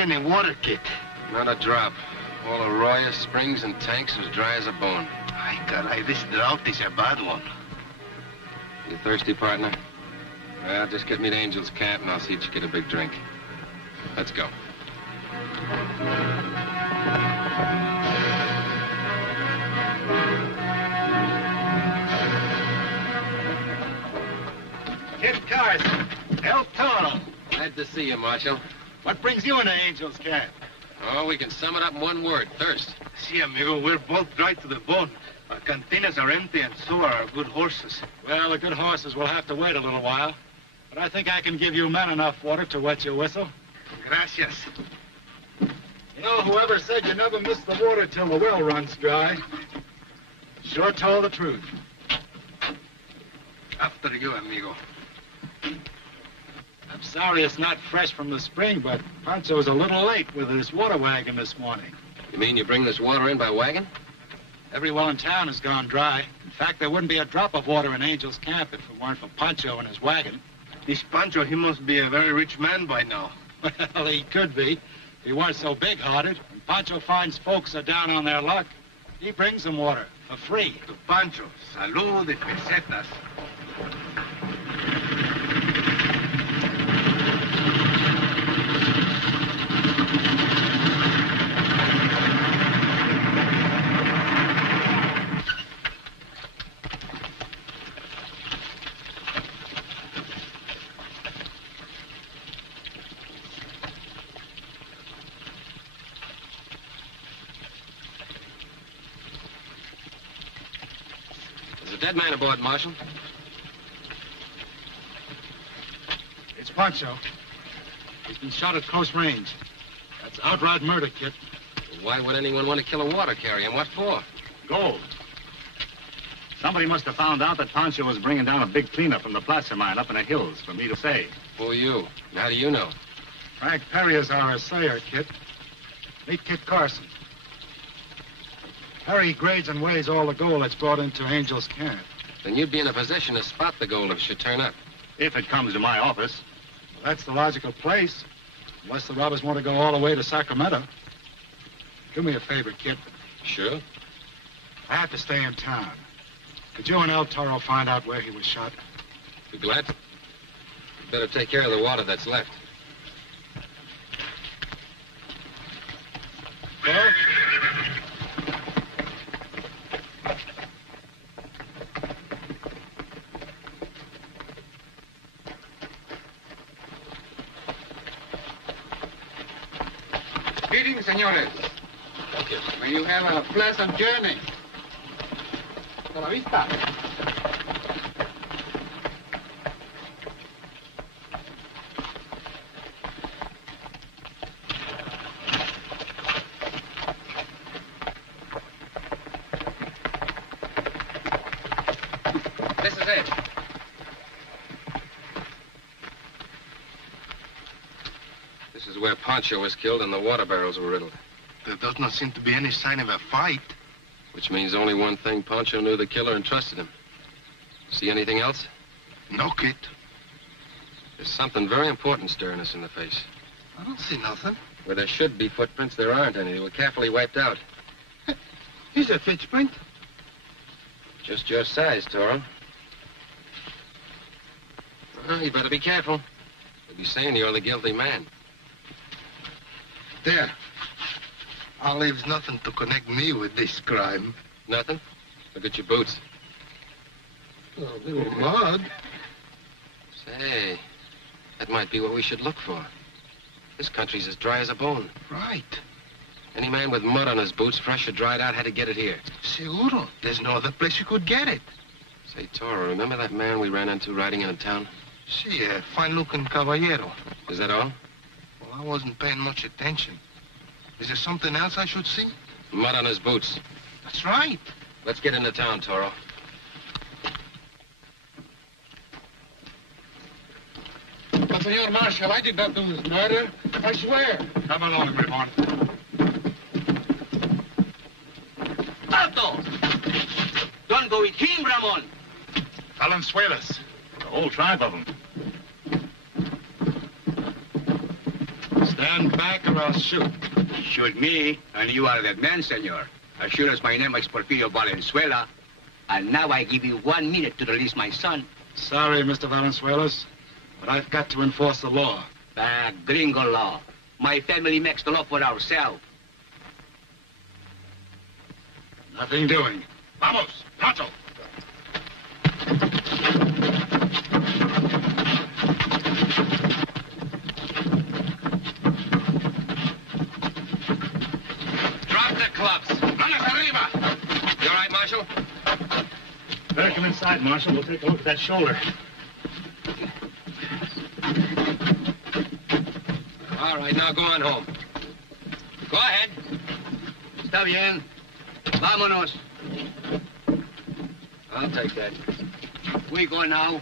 seen any water, kid? Not a drop. All arroyos, springs, and tanks as dry as a bone. Ay, caray, this drought is a bad one. You thirsty, partner? Well, just get me to Angel's Camp, and I'll see that you get a big drink. Let's go. Kid Carson, El Toro. Glad to see you, Marshal. What brings you into Angel's Camp? Oh, we can sum it up in one word, thirst. See, amigo, we're both dry to the bone. Our cantinas are empty, and so are our good horses. Well, the good horses will have to wait a little while. But I think I can give you men enough water to wet your whistle. Gracias. You know, whoever said you never miss the water till the well runs dry, sure told the truth. After you, amigo. I'm sorry it's not fresh from the spring, but Pancho's a little late with his water wagon this morning. You mean you bring this water in by wagon? Every well in town has gone dry. In fact, there wouldn't be a drop of water in Angel's Camp if it weren't for Pancho and his wagon. This Pancho, he must be a very rich man by now. Well, he could be if he weren't so big-hearted. When Pancho finds folks are down on their luck, he brings them water for free. To Pancho, salud de pesetas. Dead man aboard, Marshal. It's Pancho. He's been shot at close range. That's outright murder, kid. Why would anyone want to kill a water carrier, and what for? Gold. Somebody must have found out that Pancho was bringing down a big cleanup from the placer mine up in the hills for me to say. Who are you? And how do you know? Frank Perry is our assayer, kid. Meet Kid Carson. Perry grades and weighs all the gold that's brought into Angel's Camp. Then you'd be in a position to spot the gold if it should turn up. If it comes to my office. Well, that's the logical place. Unless the robbers want to go all the way to Sacramento. Do me a favor, kid. Sure. I have to stay in town. Could you and El Toro find out where he was shot? Be glad to. You'd better take care of the water that's left. Go. Greetings, senores. Thank you. May you have a pleasant journey. Hasta la vista. This is it. This is where Pancho was killed and the water barrels were riddled. There does not seem to be any sign of a fight. Which means only one thing. Pancho knew the killer and trusted him. See anything else? No, kid. There's something very important staring us in the face. I don't see nothing. Where there should be footprints, there aren't any. They were carefully wiped out. Here's a footprint. Just your size, Toro. Well, you better be careful. They'll be saying you're the guilty man. There. I'll leave nothing to connect me with this crime. Nothing? Look at your boots. A little mud. Say, that might be what we should look for. This country's as dry as a bone. Right. Any man with mud on his boots, fresh or dried out, had to get it here. Seguro. There's no other place you could get it. Say, Toro, remember that man we ran into riding into town? See, a fine-looking caballero. Is that all? Well, I wasn't paying much attention. Is there something else I should see? Mud on his boots. That's right. Let's get into town, Toro. But, Senor Marshal, I did not do this murder. I swear. Come along, Ramon. Alto! Don't go with him, Ramon. Valenzuelas. The whole tribe of them. Stand Stand back or I'll shoot. Shoot me, and you are that man, senor. As sure as my name is Porfirio Valenzuela. And now I give you 1 minute to release my son. Sorry, Mr. Valenzuelas, but I've got to enforce the law. Gringo law. My family makes the law for ourselves. Nothing doing. Vamos, pronto. Drop the clubs. Manos arriba. You all right, Marshal? Better come inside, Marshal. We'll take a look at that shoulder. All right, now go on home. Go ahead. Está bien. Vámonos. I'll take that. We go now,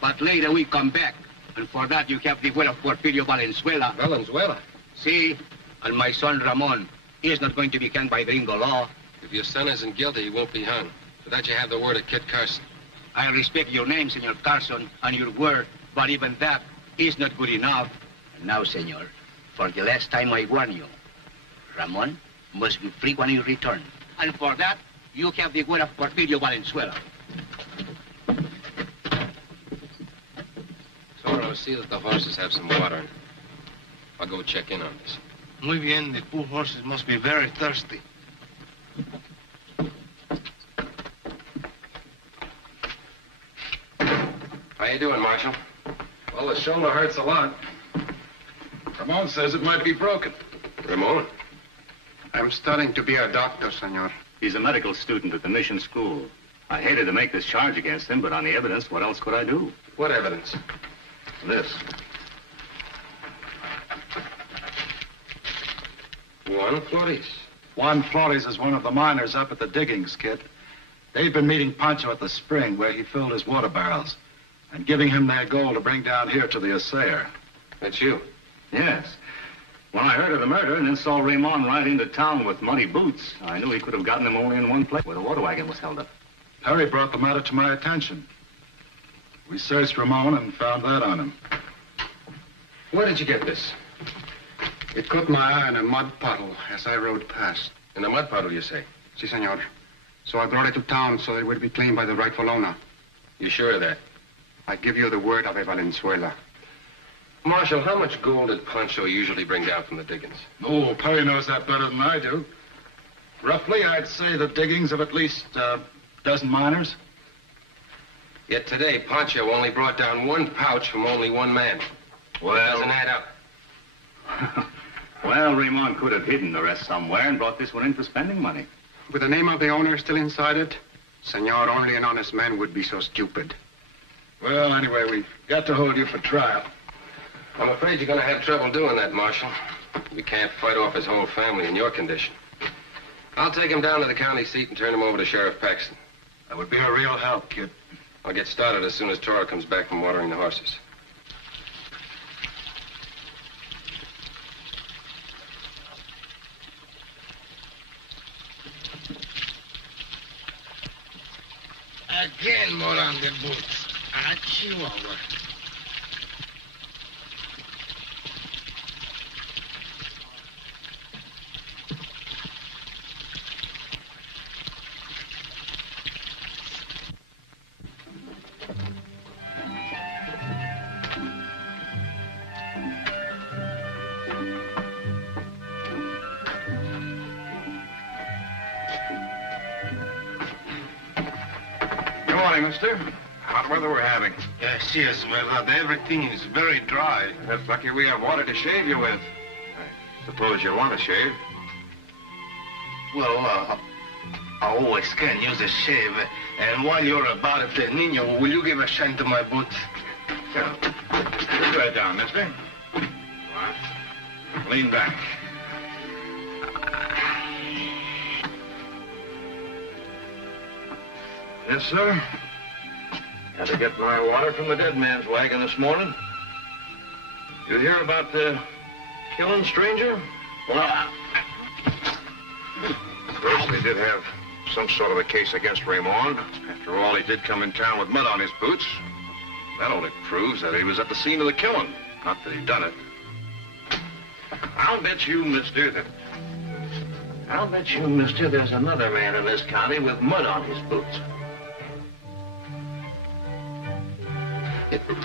but later we come back. And for that, you have the word of Porfirio Valenzuela. Valenzuela? See? And my son, Ramon, he is not going to be hanged by gringo law. If your son isn't guilty, he won't be hung. For that, you have the word of Kid Carson. I respect your name, Senor Carson, and your word, but even that is not good enough. And now, Senor, for the last time I warn you, Ramon must be free when you return. And for that, you have the word of Porfirio Valenzuela. Toro, see that the horses have some water. I'll go check in on this. Muy bien. The poor horses must be very thirsty. How you doing, Marshal? Well, the shoulder hurts a lot. Ramon says it might be broken. Ramon? I'm studying to be a doctor, senor. He's a medical student at the mission school. I hated to make this charge against him, but on the evidence, what else could I do? What evidence? This. Juan Flores. Juan Flores is one of the miners up at the diggings, Kid. They've been meeting Pancho at the spring where he filled his water barrels and giving him their gold to bring down here to the assayer. That's you. Yes. When I heard of the murder and then saw Raymond ride into town with muddy boots, I knew he could have gotten them only in one place, where the water wagon was held up. Perry brought the matter to my attention. We searched Ramon and found that on him. Where did you get this? It caught my eye in a mud puddle as I rode past. In a mud puddle, you say? Si, senor. So I brought it to town so that it would be claimed by the rightful owner. You sure of that? I give you the word of a Valenzuela. Marshal, how much gold did Pancho usually bring down from the diggings? Oh, Perry knows that better than I do. Roughly, I'd say the diggings of at least a dozen miners. Yet today, Pancho only brought down 1 pouch from only 1 man. Well, Doesn't add up. well, Raymond could have hidden the rest somewhere and brought this one in for spending money. With the name of the owner still inside it, senor, only an honest man would be so stupid. Well, anyway, we've got to hold you for trial. I'm afraid you're going to have trouble doing that, Marshal. We can't fight off his whole family in your condition. I'll take him down to the county seat and turn him over to Sheriff Paxton. That would be a real help, Kid. I'll get started as soon as Toro comes back from watering the horses. Again, more on the boots. Ah, Chihuahua. Good morning, mister. Hot weather we're having. Yes, verdad. Everything is very dry. That's lucky we have water to shave you with. I suppose you want to shave. Well, I always can use a shave. And while you're about it, Nino, will you give a shine to my boots? Yeah. Put that down, mister. What? Lean back. Yes, sir. Had to get my water from the dead man's wagon this morning. You hear about the killing stranger? Well, First, they did have some sort of a case against Raymond. After all, he did come in town with mud on his boots. That only proves that he was at the scene of the killing, not that he done it. I'll bet you, mister, there's another man in this county with mud on his boots.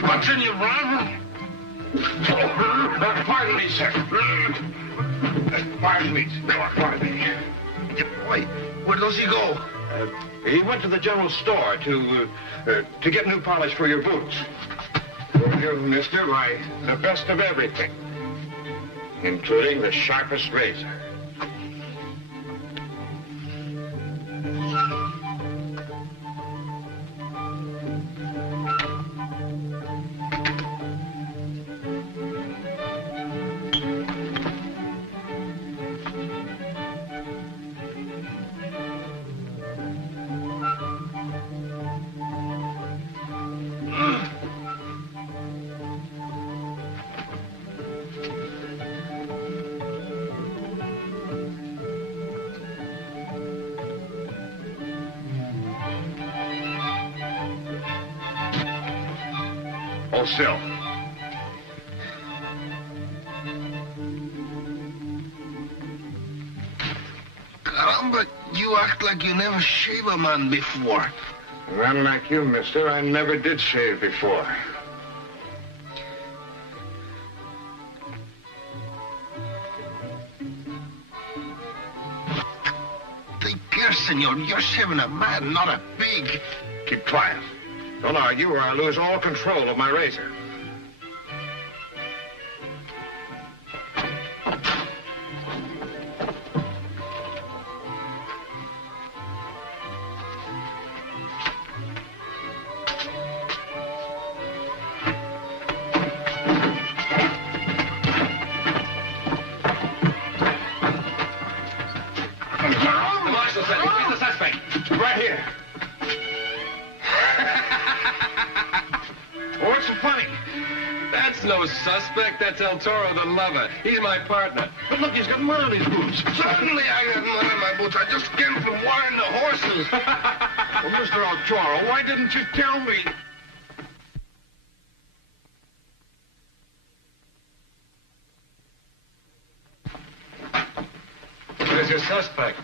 What's in your rifle? Pardon me, sir. Pardon me. Why, where does he go? He went to the general store to get new polish for your boots. For you, mister, why, the best of everything, including the sharpest razor. Hold still. Caramba, you act like you never shave a man before. None like you, mister. I never did shave before. Take care, senor. You're shaving a man, not a pig. Keep quiet. Don't argue or I'll lose all control of my razor. Marshal said, where's the suspect? Right here. What's so funny? That's no suspect. That's El Toro, the lover. He's my partner. But look, he's got mud on his boots. Certainly I got mud on my boots. I just came from watering the horses. Well, Mr. El Toro, why didn't you tell me? Where's your suspect?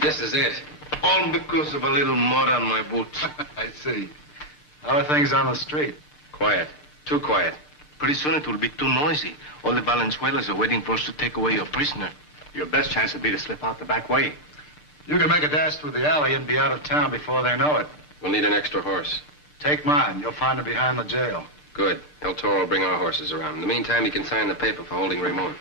This is it. All because of a little mud on my boots. I see. How are things on the street? Quiet. Too quiet. Pretty soon it will be too noisy. All the Valenzuelas are waiting for us to take away your prisoner. Your best chance would be to slip out the back way. You can make a dash through the alley and be out of town before they know it. We'll need an extra horse. Take mine. You'll find it behind the jail. Good. El Toro will bring our horses around. In the meantime, you can sign the paper for holding Ramon.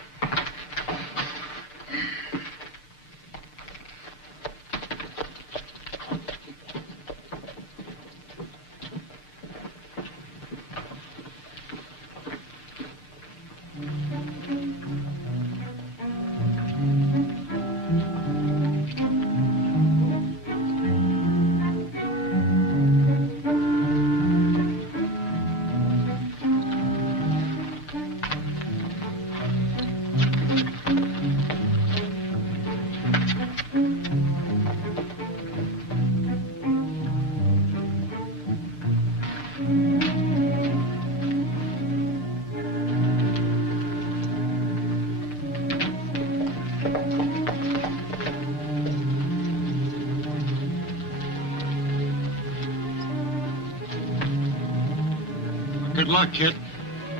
Good luck, kid.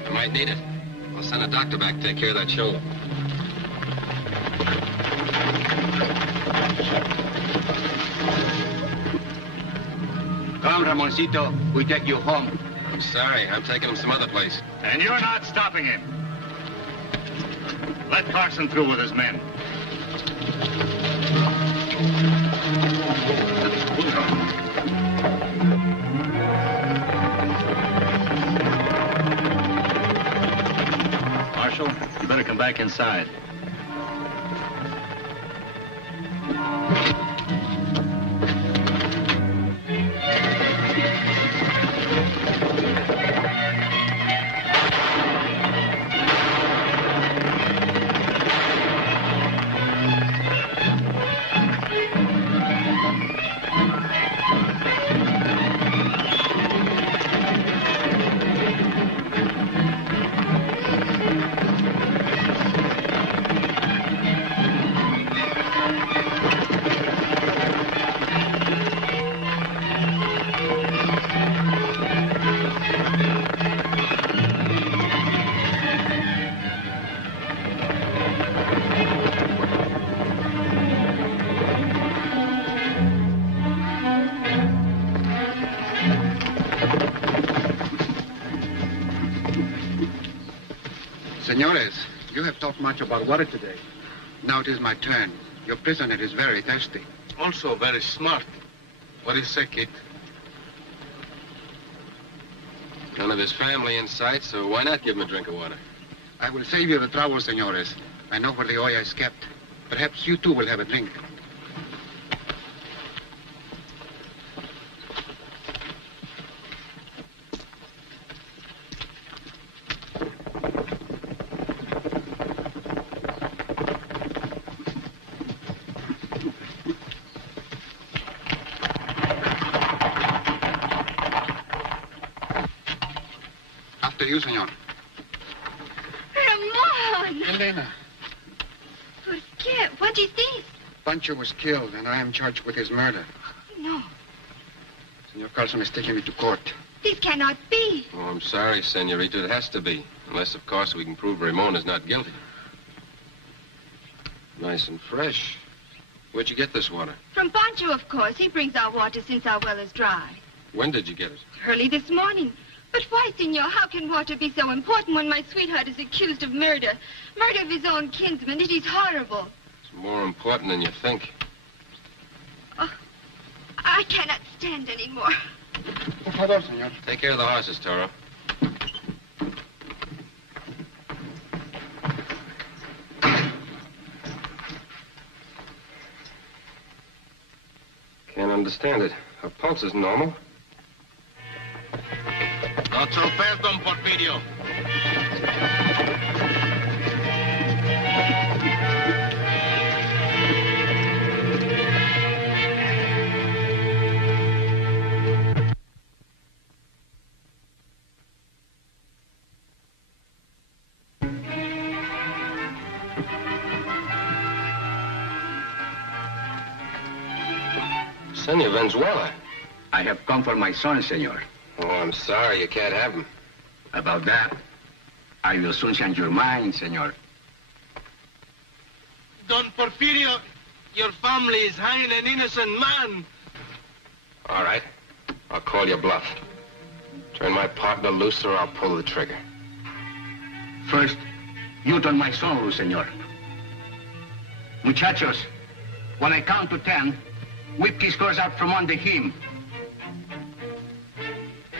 I might need it. I'll send a doctor back to take care of that shoulder. Come, Ramoncito. We take you home. I'm sorry. I'm taking him some other place. And you're not stopping him. Let Carson through with his men. Marshal, you better come back inside. Senores, you have talked much about water today. Now it is my turn. Your prisoner is very thirsty. Also very smart. What do you say, kid? None of his family in sight, so why not give him a drink of water? I will save you the trouble, senores. I know where the olla is kept. Perhaps you too will have a drink. After you, senor. Ramon! Elena, ¿Por qué? What is this? Pancho was killed, and I am charged with his murder. No, Senor Carson is taking me to court. this cannot be. Oh, I'm sorry, senorita. It has to be. Unless, of course, we can prove Ramon is not guilty. Nice and fresh. Where'd you get this water? From Pancho, of course. He brings our water since our well is dry. When did you get it? Early this morning. But why, senor, how can water be so important when my sweetheart is accused of murder? Murder of his own kinsman. It is horrible. It's more important than you think. Oh, I cannot stand anymore. Por favor, senor. Take care of the horses, Toro. Can't understand it. Her pulse is normal. Otro perdón, Porfirio. Senor Venezuela. I have come for my son, senor. Oh, I'm sorry. You can't have him. About that, I will soon change your mind, senor. Don Porfirio, your family is hanging an innocent man. All right. I'll call your bluff. Turn my partner loose or I'll pull the trigger. First, you turn my son loose, senor. Muchachos, when I count to 10, whip his clothes out from under him.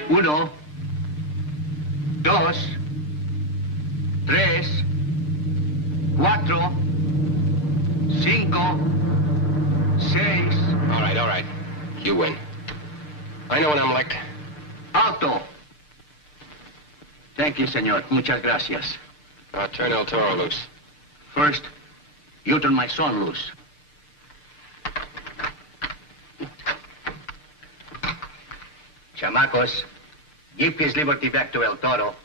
1, 2, 3, 4, 5, 6. All right. You win. I know when I'm licked. Alto. Thank you, senor. Muchas gracias. Now turn El Toro loose. First, you turn my son loose. Chamacos, give his liberty back to El Toro.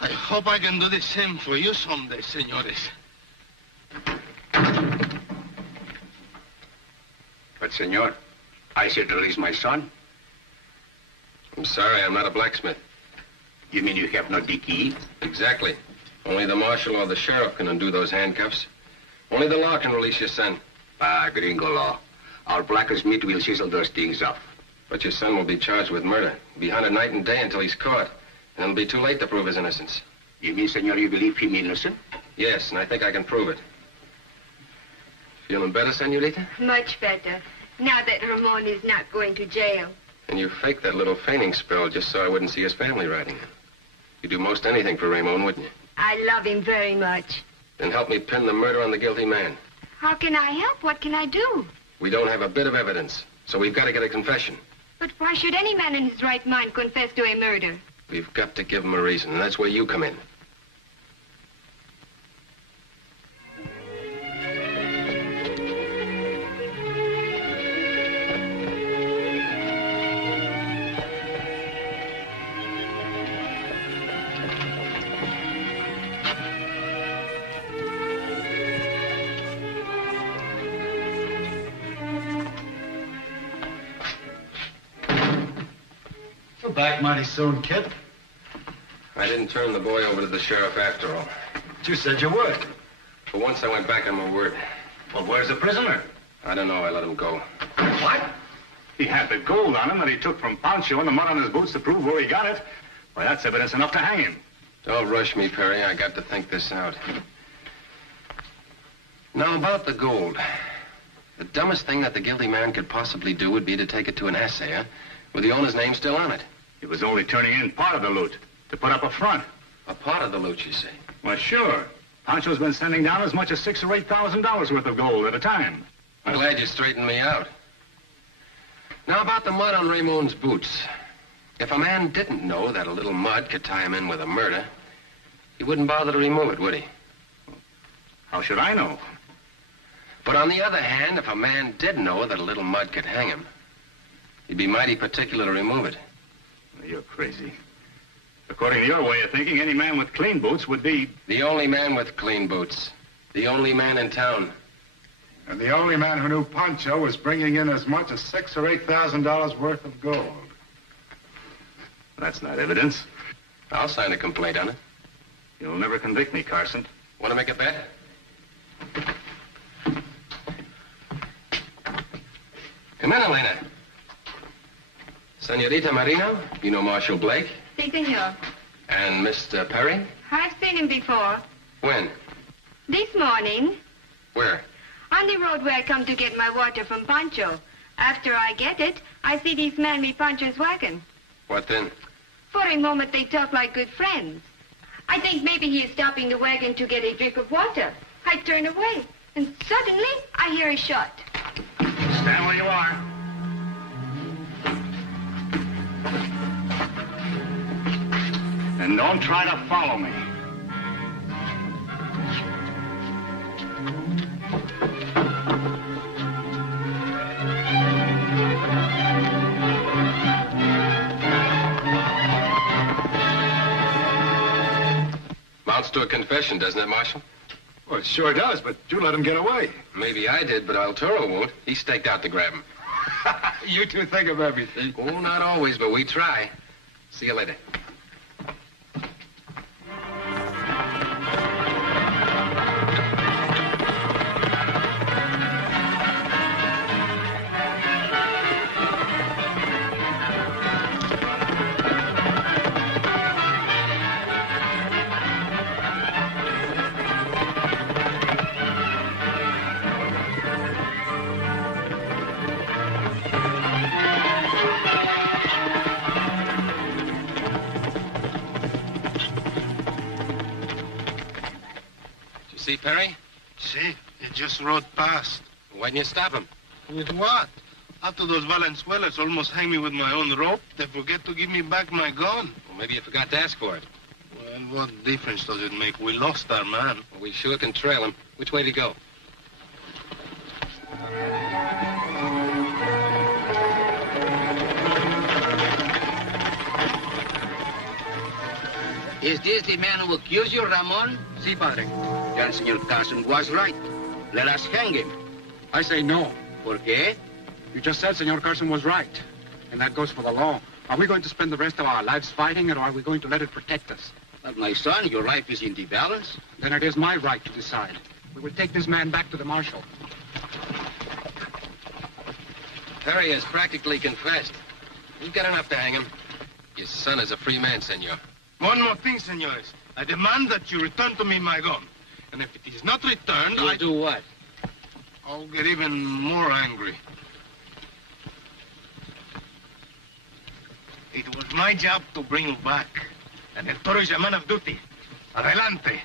I hope I can do the same for you someday, senores. But, senor, I should release my son. I'm sorry, I'm not a blacksmith. You mean you have no key? Exactly. Only the marshal or the sheriff can undo those handcuffs. Only the law can release your son. Gringo law. Our blackest meat will chisel those things off. But your son will be charged with murder. He'll be hunted night and day until he's caught. And it'll be too late to prove his innocence. You mean, senor, you believe him innocent? Yes, and I think I can prove it. Feeling better, senorita? Much better. Now that Ramon is not going to jail. And you faked that little fainting spell just so I wouldn't see his family riding. You'd do most anything for Ramon, wouldn't you? I love him very much. Then help me pin the murder on the guilty man. How can I help? What can I do? We don't have a bit of evidence, so we've got to get a confession. But why should any man in his right mind confess to a murder? We've got to give him a reason, and that's where you come in. We're back mighty soon, kid. I didn't turn the boy over to the sheriff after all. But you said you would. For once, I went back on my word. Well, where's the prisoner? I don't know. I let him go. What? He had the gold on him that he took from Pancho and the mud on his boots to prove where he got it. Why, that's evidence enough to hang him. Don't rush me, Perry. I got to think this out. Now, about the gold. The dumbest thing that the guilty man could possibly do would be to take it to an assayer with the owner's name still on it. He was only turning in part of the loot to put up a front. A part of the loot, you say? Well, sure. Pancho's been sending down as much as $6,000 or $8,000 worth of gold at a time. I'm glad you straightened me out. Now, about the mud on Ramon's boots. If a man didn't know that a little mud could tie him in with a murder, he wouldn't bother to remove it, would he? How should I know? But on the other hand, if a man did know that a little mud could hang him, he'd be mighty particular to remove it. You're crazy. According to your way of thinking, any man with clean boots would be... The only man with clean boots. The only man in town. And the only man who knew Pancho was bringing in as much as $6,000 or $8,000 worth of gold. That's not evidence. I'll sign a complaint on it. You'll never convict me, Carson. Want to make a bet? Come in, Elena. Senorita Marino, you know Marshal Blake? Si, senor. And Mr. Perry? I've seen him before. When? This morning. Where? On the road where I come to get my water from Pancho. After I get it, I see this man with Pancho's wagon. What then? For a moment, they talk like good friends. I think maybe he is stopping the wagon to get a drink of water. I turn away, and suddenly I hear a shot. Stand where you are. And don't try to follow me. Mounts to a confession, doesn't it, Marshal? Well, it sure does, but you let him get away. Maybe I did, but El Toro won't. He staked out to grab him. You two think of everything. Oh, not always, but we try. See you later. See, Perry? See, he just rode past. Why didn't you stop him? With what? After those Valenzuelas almost hang me with my own rope, they forget to give me back my gun. Well, maybe you forgot to ask for it. Well, what difference does it make? We lost our man. Well, we sure can trail him. Which way did he go? Is this the man who accused you, Ramon? Si, padre. Then Senor Carson was right. Let us hang him. I say no. ¿Por qué? You just said Senor Carson was right. And that goes for the law. Are we going to spend the rest of our lives fighting it, or are we going to let it protect us? But my son, your life is in the balance. Then it is my right to decide. We will take this man back to the marshal. Perry has practically confessed. We've got enough to hang him. Your son is a free man, senor. One more thing, senores. I demand that you return to me my gun. And if it is not returned, You'll do what? I'll get even more angry. It was my job to bring you back. And El Toro is a man of duty. Adelante.